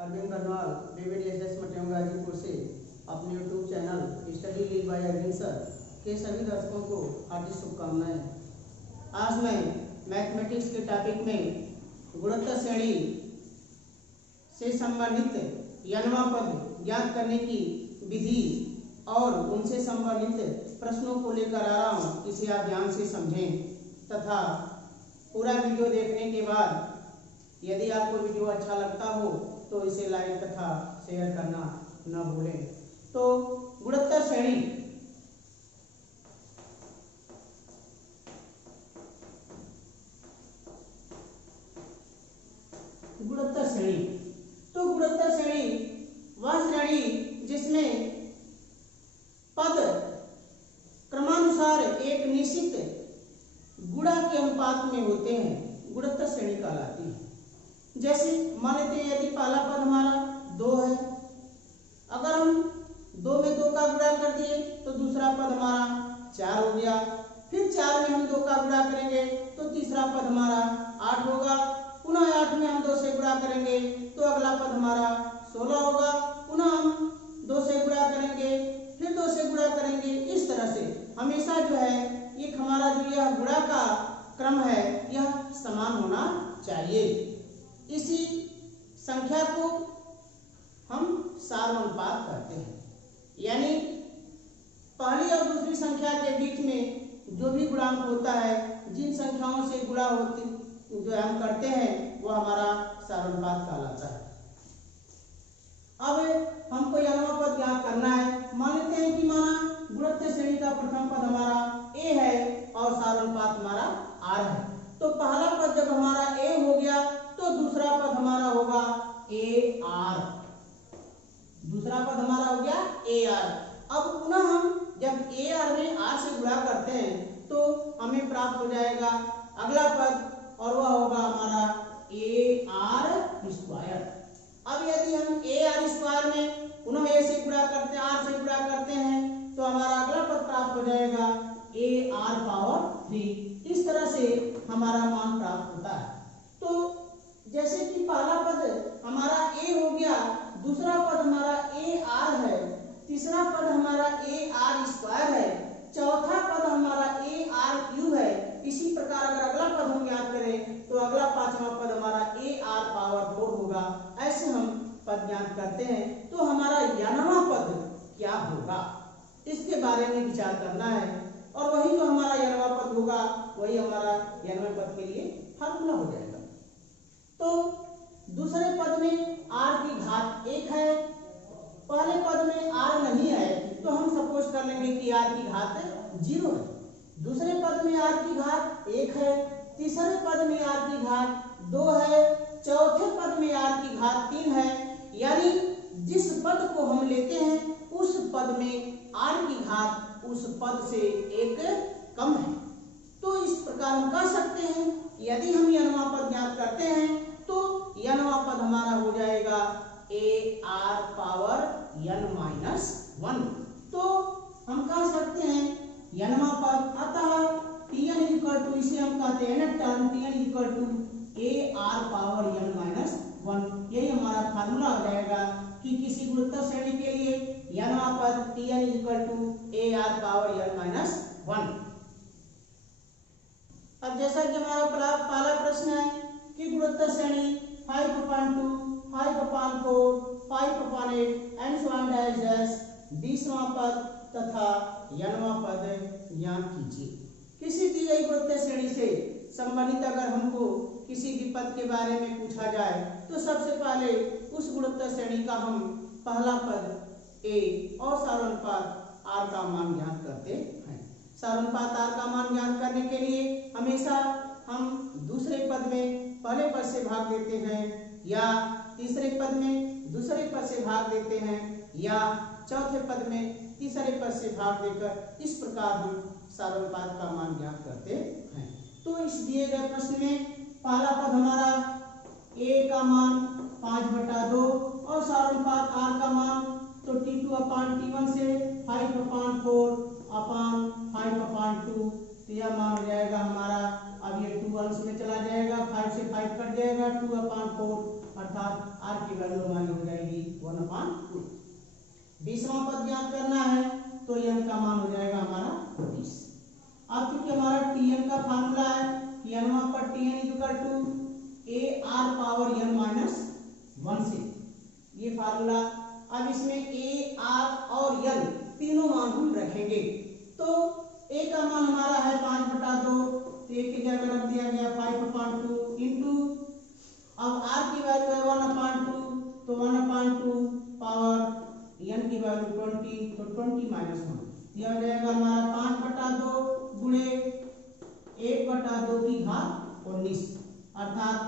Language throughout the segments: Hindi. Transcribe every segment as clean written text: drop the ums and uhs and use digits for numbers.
अरविंद बरनवाल बीबीडीएसएस मटियम गाजीपुर से अपने YouTube channel study lead by Arvind sir के सभी दर्शकों को हार्दिक शुभकामनाएं। आज मैं मैथमेटिक्स के टॉपिक में गुणोत्तर श्रेणी से संबंधित यनवा पद ज्ञात करने की विधि और उनसे संबंधित प्रश्नों को लेकर आ रहा हूँ। इसे आप ध्यान से समझें तथा पूरा वीडियो देखने के बाद यदि आपको वीडियो अच्छा लगता हो तो इसे लाइक तथा शेयर करना न भूलें। तो गुणोत्तर श्रेणी तो गुणोत्तर श्रेणी वह श्रेणी जिसमें पद क्रमानुसार एक निश्चित गुणा के अनुपात में होते हैं, गुणोत्तर श्रेणी कहलाती है। जैसे मान लेते हैं यदि पहला पद हमारा 2 है, अगर हम 2 में 2 का गुणा कर दिए तो दूसरा पद हमारा 4 हो गया। फिर 4 में हम 2 का गुणा करेंगे तो तीसरा पद हमारा 8 होगा। पुनः 8 में हम 2 से गुणा करेंगे तो अगला पद हमारा 16 होगा। पुनः हम 2 से गुणा करेंगे, फिर 2 से गुणा करेंगे। इस तरह से हमेशा जो है ये हमारा जो यह गुणा का क्रम है यह समान होना चाहिए। इसी संख्या को हम सारानुपात कहते हैं, यानी पहली और दूसरी संख्या के बीच में जो भी गुणांक होता है, जिन संख्याओं से गुणा होती जो हम करते हैं वह हमारा सारानुपात कहलाता है। अब हमको यनवा पद ज्ञात करना है। मान लेते हैं कि माना गुणोत्तर श्रेणी का प्रथम पद हमारा a है और सारानुपात हमारा r है। तो पहला पद जब हमारा a हो गया तो दूसरा पद हमारा होगा ar, दूसरा पद हमारा हो गया ar। अब पुनः हम जब ar में r से गुणा करते हैं तो हमें प्राप्त हो जाएगा अगला पद और वह होगा हमारा ar स्क्वायर। अब यदि हम ar स्क्वायर में पुनः a से गुणा करते हैं, r से गुणा करते हैं तो हमारा अगला पद प्राप्त हो जाएगा ar पावर 3। इस तरह से हमारा मान प्राप्त होता है। तो जैसे कि पहला पद हमारा a हो गया, दूसरा पद हमारा ar है, तीसरा पद हमारा ar स्क्वायर है, चौथा पद हमारा ar क्यूब है। इसी प्रकार अगर अगला पद हम याद करें तो अगला पांचवा पद हमारा ar पावर 4 होगा। ऐसे हम पद ज्ञात करते हैं। तो हमारा यनवा पद क्या होगा इसके बारे में विचार करना है, और वही जो हमारा यनवा पद होगा वही हमारा यनवे पद के लिए फार्मूला हो जाएगा। तो दूसरे पद में r की घात 1 है, पहले पद में r नहीं है तो हम सपोज कर लेंगे कि r की घात 0 है। दूसरे पद में r की घात 1 है, तीसरे पद में r की घात 2 है, चौथे पद में r की घात 3 है। यानी जिस पद को हम लेते हैं उस पद में r की घात उस पद से 1 कम है। तो इस प्रकार हम कह सकते हैं यदि हम यनवा पद ज्ञात करते हैं तो यनवा पद हमारा हो जाएगा ar पावर n-1। तो हम कह सकते हैं यनवा पद अतः Tn इक्वल टू, इसे हम कहते हैं ना term Tn equal to ar power n-1। यही हमारा फार्मूला हो जाएगा कि किसी गुणोत्तर श्रेणी के लिए यनवा पद Tn equal to ar power n-1। अब जैसा कि हमारा पहला प्रश्न है कि गुणोत्तर श्रेणी 5/2, 5/4, 5/8 एंड सो ऑन डैश 20वां पद तथा यनवा पद ज्ञात कीजिए। किसी दी गई गुणोत्तर श्रेणी से संबंधित अगर हमको किसी भी पद के बारे में पूछा जाए तो सबसे पहले उस गुणोत्तर श्रेणी का हम पहला पद a और सारानुपात r का मान ज्ञात करते हैं। सारानुपात r का मान ज्ञात करने के लिए हमेशा हम दूसरे पद में पहले पद से भाग देते हैं, या तीसरे पद में दूसरे पद से भाग देते हैं, या चौथे पद में तीसरे पद से भाग देकर इस प्रकार हम सारानुपात का मान ज्ञात करते हैं। तो इस दिए गए प्रश्न में पहला पद हमारा a का मान 5/2 और सारानुपात r का मान तो T2/T1 से 5/4/5/2 तो यह मान हो जाएगा हमारा। अब ये 2 अंश में चला जाएगा, 5 से 5 कट जाएगा, 2/4 अर्थात आर की वैल्यू हमारी हो जाएगी 1/2। 20वां पद ज्ञात करना है तो n का मान हो जाएगा हमारा 20। अब क्योंकि हमारा tn का फार्मूला है कि n पर tn equal to ar power n minus 1 से, ये फार्मूला। अब इसमें a r और n तीनों मान हम रखेंगे। तो a का मान हमारा है 5/2, तो a की जगह रख दिया गया 5/2 इंटू, अब r की वैल्यू है 1/2, तो 1/2 पावर n की वैल्यू 20, तो 20 माइनस 1 यह हो जाएगा हमारा 5/2 गुणे 1/2 की घात 19, अर्थात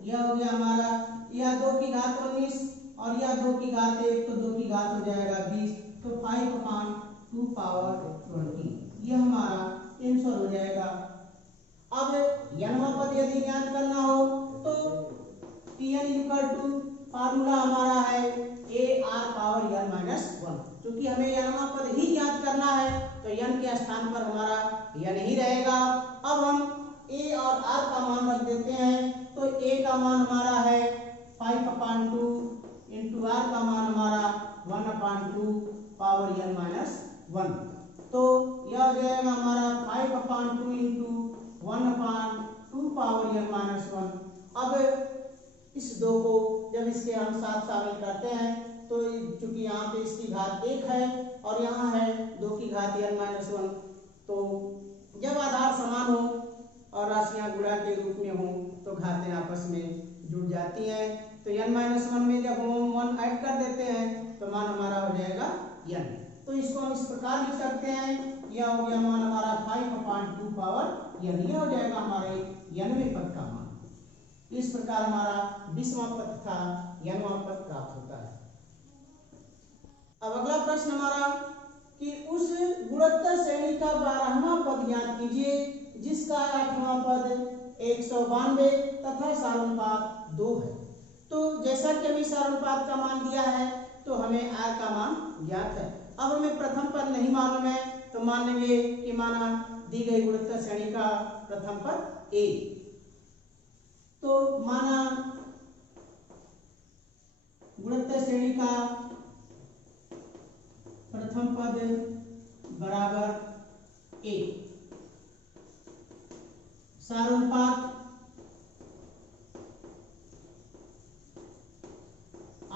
यह हो गया हमारा, यह 2 की घात 19 और यह 2 की घात 1, तो 2 की घात हो जाएगा 20, तो 5/2 पावर 20 यह हमारा आंसर हो जाएगा। अब n पद यदि ज्ञात करना हो तो tn इक्वल टू फार्मूला हमारा है a r power n minus 1। क्योंकि हमें n पद ही ज्ञात करना है तो n के स्थान पर हमारा n ही रहेगा। अब हम a और r का मान रख देते हैं, तो a का मान हमारा है 5/2 इंटू r का मान हमारा 1/2 पावर n माइनस 1, तो यह हो जाएगा हमारा 5/2 इंटू 1/2 पावर n माइनस 1। अब इस 2 को जब इसके हम साथ शामिल करते हैं तो चूंकि यहाँ पे इसकी घात 1 है और यहाँ है 2 की घात n माइनस 1, तो जब आधार समान हो और राशियां गुणा के रूप में हो तो घातें आपस में जुड़ जाती हैं। तो n माइनस 1 में जब हम 1 ऐड कर देते हैं तो मान हमारा हो जाएगा n। तो इसको हम इस प्रकार लिख सकते हैं, यह हो गया मान हमारा 5/2 पावर n, यह हो जाएगा हमारे 90वें पद का मान। इस प्रकार हमारा 20वां पद था 90वां पद प्राप्त होता है। अब अगला प्रश्न हमारा कि उस गुणोत्तर श्रेणी का 12वां पद ज्ञात कीजिए जिसका 8वां पद 192 तथा सारानुपात 2 है। तो जैसा कि हमें सारानुपात का मान दिया है तो हमें r का मान ज्ञात है। अब हमें प्रथम पद नहीं मालूम है तो मान लेंगे कि माना दी गई गुणोत्तर श्रेणी का प्रथम पद a, तो माना गुणोत्तर श्रेणी का प्रथम पद बराबर a, सारानुपात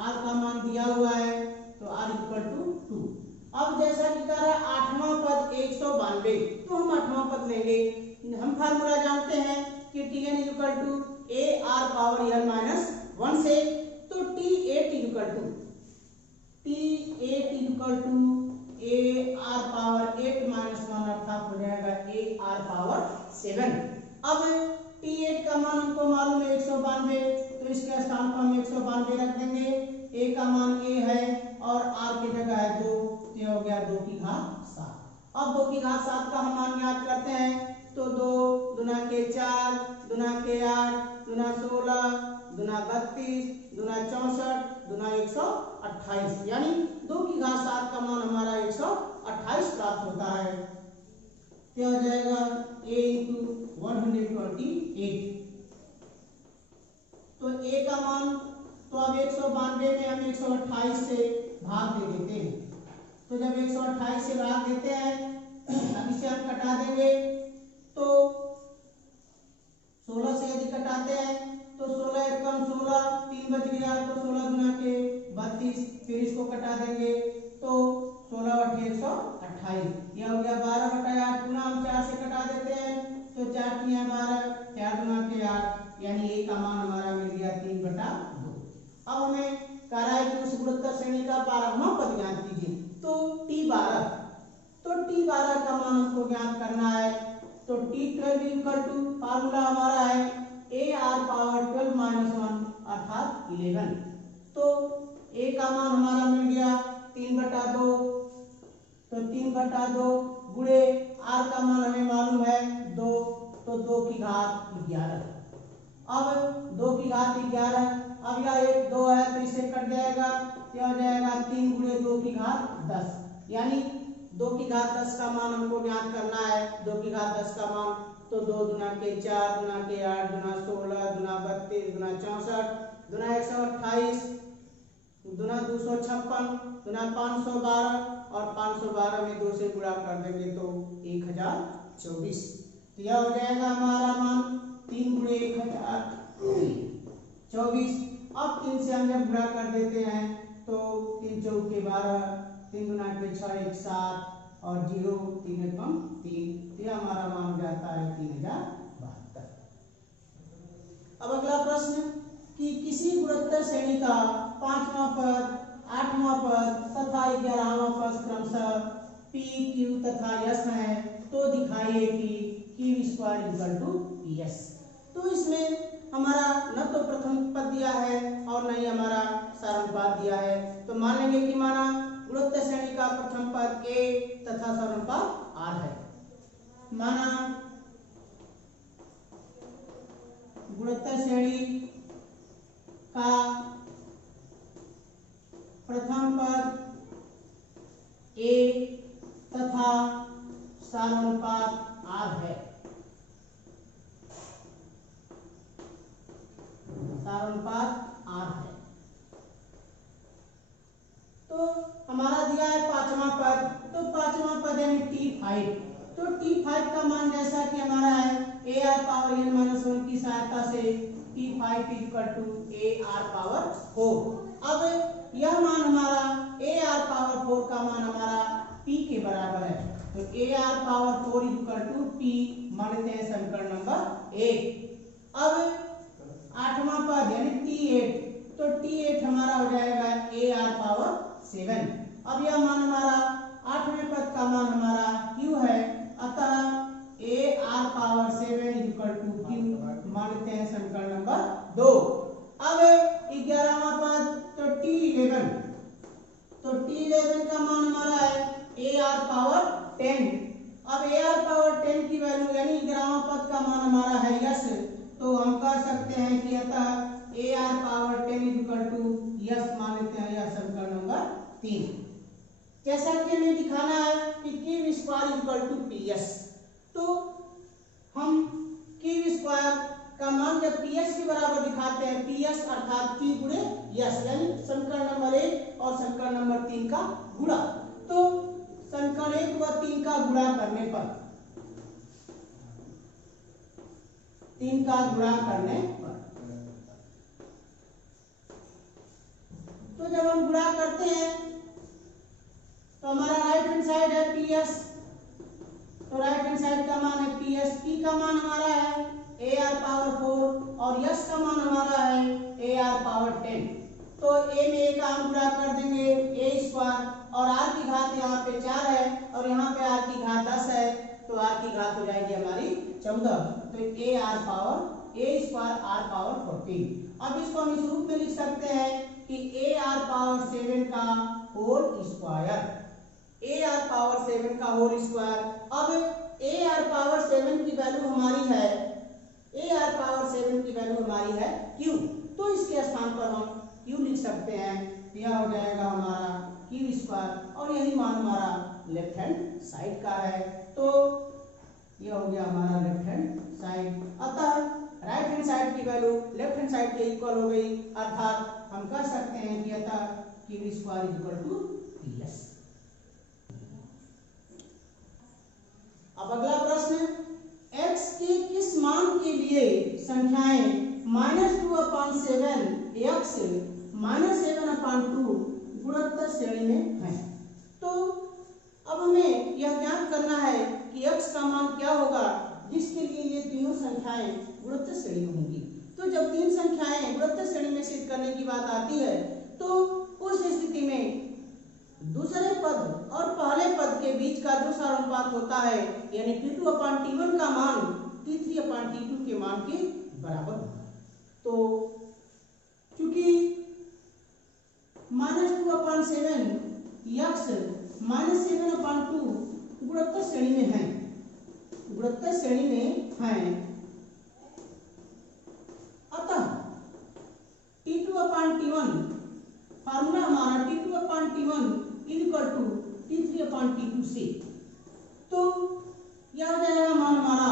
r का मान दिया हुआ है तो r इक्वल टू 2। अब जैसा कि कह रहा है 8वां पद 192, तो हम 8वां पद लेंगे। हम फार्मूला जानते हैं कि tn equal to a r power n minus 1 से, तो t8 equal to a r power 8 minus 1 अर्थात हो जाएगा a r पावर 7। अब t8 का मान हमको मालूम है 192, तो इसके स्थान पर हम 192 रख देंगे। a का मान a है और r की जगह है 2, तो यह हो गया 2 की घात 7। अब 2 की घात 7 का हम मान ज्ञात करते हैं, तो 2 गुना के 4 गुना के 8 गुना 16 गुना 32 गुना 64 गुना 128, यानी 2 की घात 7 का मान हमारा 128 प्राप्त होता है। क्या हो जाएगा a इंटू 128, तो a का मान, तो अब 192 में हम 128 से भाग दे देते हैं, तो जब 128 से भाग देते हैं अब इसे हम कटा देंगे, तो 16 से यदि कटाते हैं तो 16 एकम 16 3 बच गया, तो 16 गुना के 32, फिर इसको कटा देंगे तो 16 बटे 128, यह हो गया 12/8 गुना हम 4 से कटा देते हैं तो 4 तिया 12, 4 गुना के 8, यानी a का मान हमारा मिल गया 3/2। अब हमें कह रहा है कि उस गुणोत्तर श्रेणी का 12वां पद ज्ञात कीजिए, तो t12 का मान हमको ज्ञात करना है, तो t12 इक्वल टू फार्मूला हमारा है a r पावर 12 माइनस 1 अर्थात 11। तो a का मान हमारा मिल गया 3/2, तो 3/2 गुणे r का मान हमें मालूम है 2, तो 2 की घात 11। अब 2 की घात 11, अब यह 1 2 है तो इसे कट जाएगा, क्या हो जाएगा 3 गुणे 2 की घात 10, यानी 2 की घात 10 का मान हमको ज्ञात करना है। 2 की घात 10 का मान, तो 2 गुना के 4 गुना के 8 गुना 16 गुना 32 गुना 64, दूना 128, दूना 256, दूना 512 और 512 में 2 से गुणा कर देंगे तो 1024। तो यह हो जाएगा हमारा मान 3 गुणे 1024। अब 3 से हम जब गुणा कर देते हैं तो 3 चौके 12, 3 गुना के 6 1 7 और 0 3 एकम 3। तो यह हमारा मान हो जाता है 3072। अब अगला प्रश्न कि किसी गुणोत्तर श्रेणी का 5वां पद, 8वां पद तथा 11वां पद क्रमशः P, Q तथा S है, तो दिखाइए कि Q square equal to PS। तो इसमें हमारा न तो प्रथम पद दिया है और न ही हमारा सारानुपात दिया है, तो मान लेंगे कि माना गुणोत्तर श्रेणी का प्रथम पद A तथा सारानुपात R है। माना गुणोत्तर श्रेणी का प्रथम पद A तथा सारानुपात R है। सारानुपात R है। तो हमारा दिया है 5वां पद, तो 5वां पद यानी T5। तो T5 का मान जैसा कि हमारा है AR पावर n-1 की सहायता से T5 equal to AR power 4। अब यह मान हमारा AR पावर 4 का मान हमारा P के बराबर है, तो AR power 4 equal to P मान लेते हैं समीकरण नंबर 1। अब 8वां पद यानी T8, तो T8 हमारा हो जाएगा AR पावर 7। अब यह मान हमारा 8वें पद का मान हमारा Q है, अतः AR power 7 equal to Q मान लेते हैं समीकरण नंबर 2। अब 11वां पद तो T11, तो T11 का मान हमारा है AR पावर 10। अब AR पावर 10 की वैल्यू यानी 11वां पद का मान हमारा है यस, तो हम कह सकते हैं कि अतः AR power 10 equal to S मान लेते हैं यह समीकरण नंबर 3। जैसा कि हमें दिखाना है कि Q square equal to PS, तो हम Q स्क्वायर का मान जब PS के बराबर दिखाते हैं, PS अर्थात Q गुणे S यानी समीकरण नंबर 1 और समीकरण नंबर 3 का गुणा। तो समीकरण 1 व 3 का गुणा करने पर 3 का गुणा करने पर तो जब हम गुणा करते हैं तो हमारा राइट हैंड साइड है PS, तो राइट हैंड साइड का मान है PS, P का मान हमारा है AR पावर 4 और S का मान हमारा है AR पावर 10। तो A में एक हम गुणा कर देंगे A स्क्वायर और R की घात यहाँ पे 4 है और यहाँ पे R की घात 10 है, तो R की घात हो जाएगी हमारी 14। तो AR power A square R power 14। अब इसको हम इस रूप में लिख सकते हैं कि AR पावर 7 का होल स्क्वायर, AR पावर 7 का होल स्क्वायर। अब AR पावर 7 की वैल्यू हमारी है, AR पावर 7 की वैल्यू हमारी है Q, तो इसके स्थान पर हम Q लिख सकते हैं। यह हो जाएगा हमारा Q स्क्वायर और यही मान हमारा लेफ्ट हैंड साइड का है, तो यह हो गया हमारा लेफ्ट हैंड साइड। अतः राइट हैंड साइड की वैल्यू लेफ्ट हैंड साइड के इक्वल हो गई, अर्थात हम कह सकते हैं कि अतः Q square equal to PS। अब अगला प्रश्न, x के किस मान के लिए संख्याएं -2/7 x -7/2 गुणोत्तर श्रेणी में हैं। तो अब हमें यह ज्ञात करना है कि x का मान क्या होगा जिसके लिए ये तीनों संख्याएं गुणोत्तर श्रेणी में होंगी। तो जब तीन संख्याएं गुणोत्तर श्रेणी में सिद्ध करने की बात आती है, तो उस स्थिति में दूसरे पद और पहले पद के बीच का जो सारानुपात होता है यानी T2/T1 का मान T3/T2 के मान के बराबर होगा। तो क्योंकि -2/7 x -7/2 गुणोत्तर श्रेणी में है, गुणोत्तर श्रेणी में है, अतः T2/T1 फार्मूला हमारा T2/T1 इक्वल टू T3/T2 से, तो यह हो जाएगा मान हमारा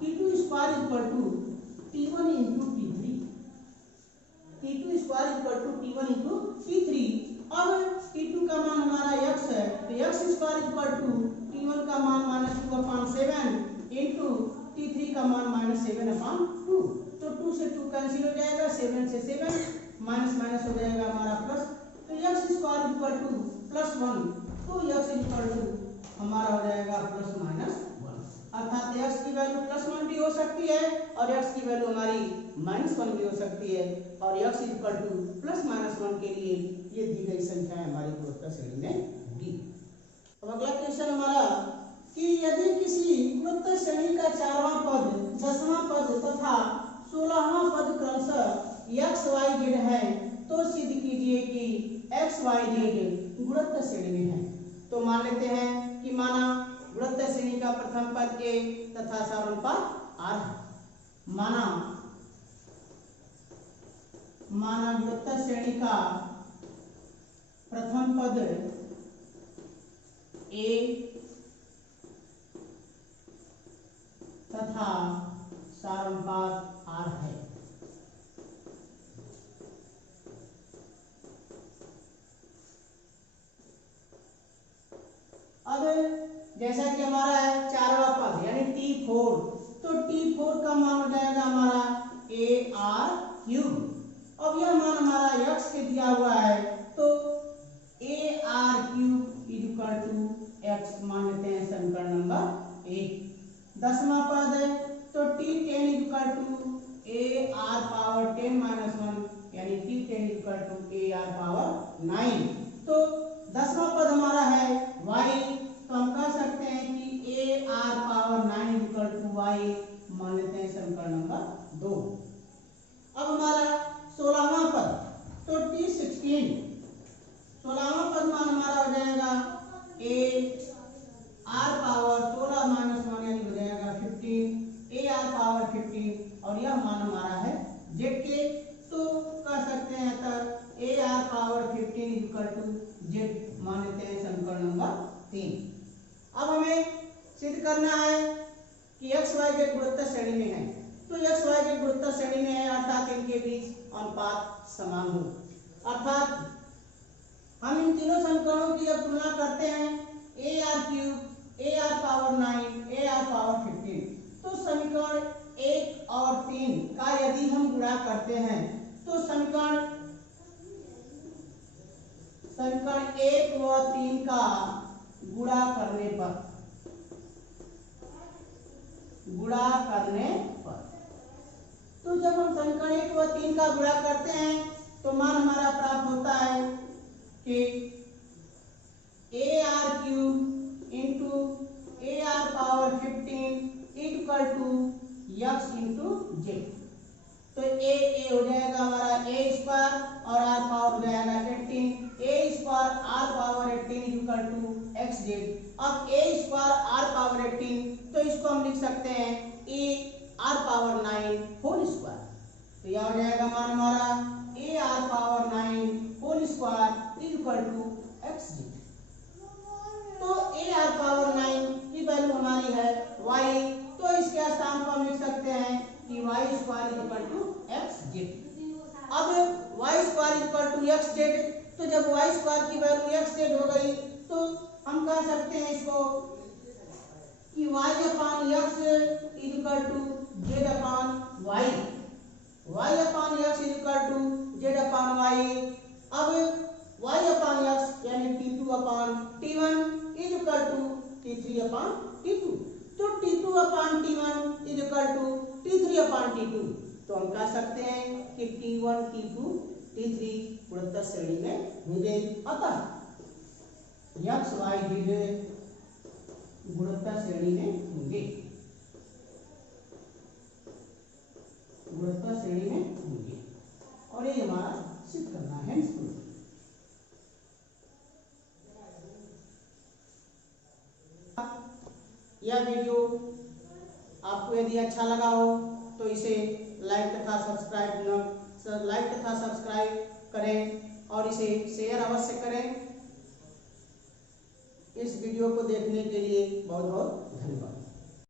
T2 square equal to T1 into T3, T2 minus 7/2। तो 2 से 2 कैंसिल हो जाएगा, 7 से 7 माइनस माइनस हो जाएगा हमारा प्लस। तो x स्क्वायर इक्वल टू +1, तो x इक्वल टू हमारा हो जाएगा +-1, अर्थात x की वैल्यू +1 भी हो सकती है और x की वैल्यू हमारी -1 भी हो सकती है, और x इक्वल टू +-1 के लिए ये दी गई संख्या हमारी गुणोत्तर श्रेणी में दी। अब अगला क्वेश्चन हमारा कि यदि किसी गुणोत्तर श्रेणी का 4वां पद, 10वां पद तथा 16वां पद क्रमशः x y z है, तो सिद्ध कीजिए कि x y z गुणोत्तर श्रेणी में है। तो मान लेते हैं कि माना गुणोत्तर श्रेणी का प्रथम पद a तथा साधारण पद r है। माना गुणोत्तर श्रेणी का प्रथम पद a तथा साधारण पद r है। अब जैसा कि हमारा है 4वां पद यानी t4, तो t4 का मान हो जाएगा हमारा ar3। अब यह मान हमारा x के दिया हुआ है, तो ar3 x मान लेते हैं समीकरण नंबर 1। 10वां पद है तो t10 ar⁻10-1 यानी t10 ar⁻9। तो 10वां पद हमारा है y, तो हम कह सकते हैं कि ar⁻9 y मान लेते हैं समीकरण नंबर 2। अब हमारा 16वां पद तो t16, 16वां पद मान हमारा हो जाएगा ar⁻16-1 यानी हो जाएगा 15 ar⁻15, और यह मान हमारा है z के, तो कह सकते हैं अतः ar⁻15 z मान लेते हैं समीकरण नंबर 3। अब हमें सिद्ध करना है कि x y z गुणोत्तर श्रेणी में है, तो x y z गुणोत्तर श्रेणी में है अर्थात इनके बीच अनुपात समान हो, अर्थात हम इन तीनों समीकरणों की जब तुलना करते हैं ar3 ar⁻9 ar⁻15, तो समीकरण 1 और 3 का यदि हम गुणा करते हैं तो समीकरण 1 व 3 का गुणा करने पर तो जब हम समीकरण 1 व 3 का गुणा करते हैं तो मान हमारा प्राप्त होता है कि ar3 into ar⁻15 equal to x into z। तो a हो जाएगा हमारा a स्क्वायर और r पावर हो जाएगा 18, a square r power 18 equal to xz। अब a स्क्वायर r पावर 18, तो इसको हम लिख सकते हैं a r power 9 whole square. तो यह हो जाएगा मान हमारा a r power 9 whole square equal to xz। तो a r पावर 9 की वैल्यू हमारी है y, तो इसके स्थान पर हम लिख सकते हैं कि y square equal to xz। अब y square equal to xz, तो जब y स्क्वायर की वैल्यू xz हो गई तो हम कह सकते हैं इसको कि y upon x equal to z upon y, y upon x equal to z upon y। अब y अपान x यानी t2 upon t1 equal to t3 upon t2, तो t2 upon t1 equal to t3 upon t2। तो हम कह सकते हैं कि t1 t2 t3 गुणोत्तर श्रेणी में होंगे, अतः x y z गुणोत्तर श्रेणी में होंगे, गुणोत्तर श्रेणी में होंगे, और ये हमारा सिद्ध करना है इसको। यह वीडियो आपको यदि अच्छा लगा हो तो इसे लाइक तथा सब्सक्राइब करें और इसे शेयर अवश्य करें। इस वीडियो को देखने के लिए बहुत बहुत धन्यवाद।